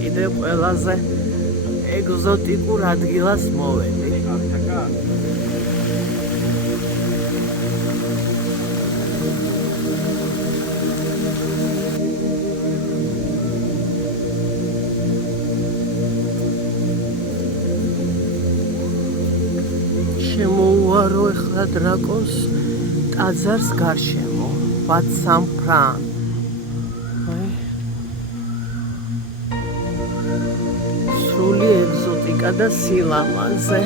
კიდევ ყველაზე ეგზოტიკურ ადგილას მოვედი. შემოუარო ეხლა დრაკონს ტაძარს გარშემო, Wat San Fran. სრული ეგზოტიკა და სილამაზე.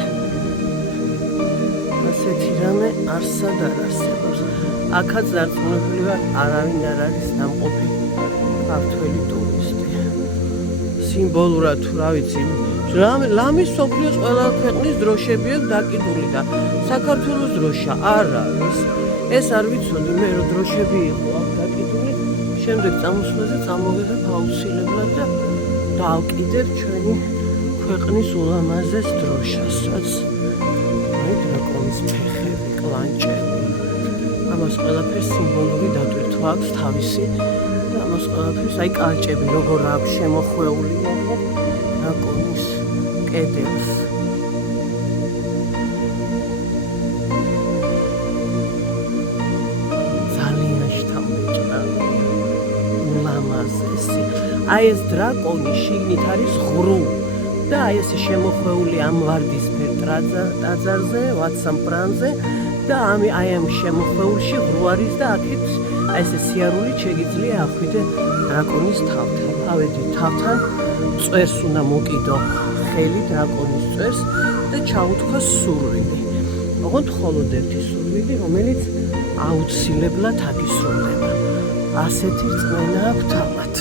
ასეთი რამე არსად არ არსებობს. აქაც დარწმუნებული ვარ, არავინ არ არის დამყოფი ქართველი ტურისტი. სიმბოლურად თუ რა ვიცი, ლამის სოფლიოს ყველა ქვეყნის დროშები აქვს დაკიდული და საქართველოს დროშა არ არის. ეს არ ვიცოდი მე რომ დროშები იყო აქ დაკიდული. შემდეგ წამოსვლაზე წამოვედა აუცილებლად და დავკიდებ ჩვენი ქვეყნის ულამაზეს დროშას, რაც დრაკონის ფეხები, კლანჭები. ამას ყველაფერს სიმბოლური დატვირთვა აქვს თავისი და ამას ყველაფერს აი კანჭები როგორ აქვს შემოხვეული დრაკონის კედელს. აი ეს დრაკონი შიგნით არის ღრუ და აი ეს შემოხვეული ამ ვარდისფერ ტაძარზე, Wat San Franზე და აი ამ შემოხვეულში ღრუ არის და აქეთ აი ეს სიარული შეგიძლია ახვიდე დრაკონის თავთან. ავედი თავთან, წვერს უნდა მოკიდო ხელი დრაკონის წვერს და ჩაუთქვა სურვილი. ოღონდ მხოლოდ ერთი სურვილი, რომელიც აუცილებლად აკისრდება. ასეთი რწმენა აქვს თავად.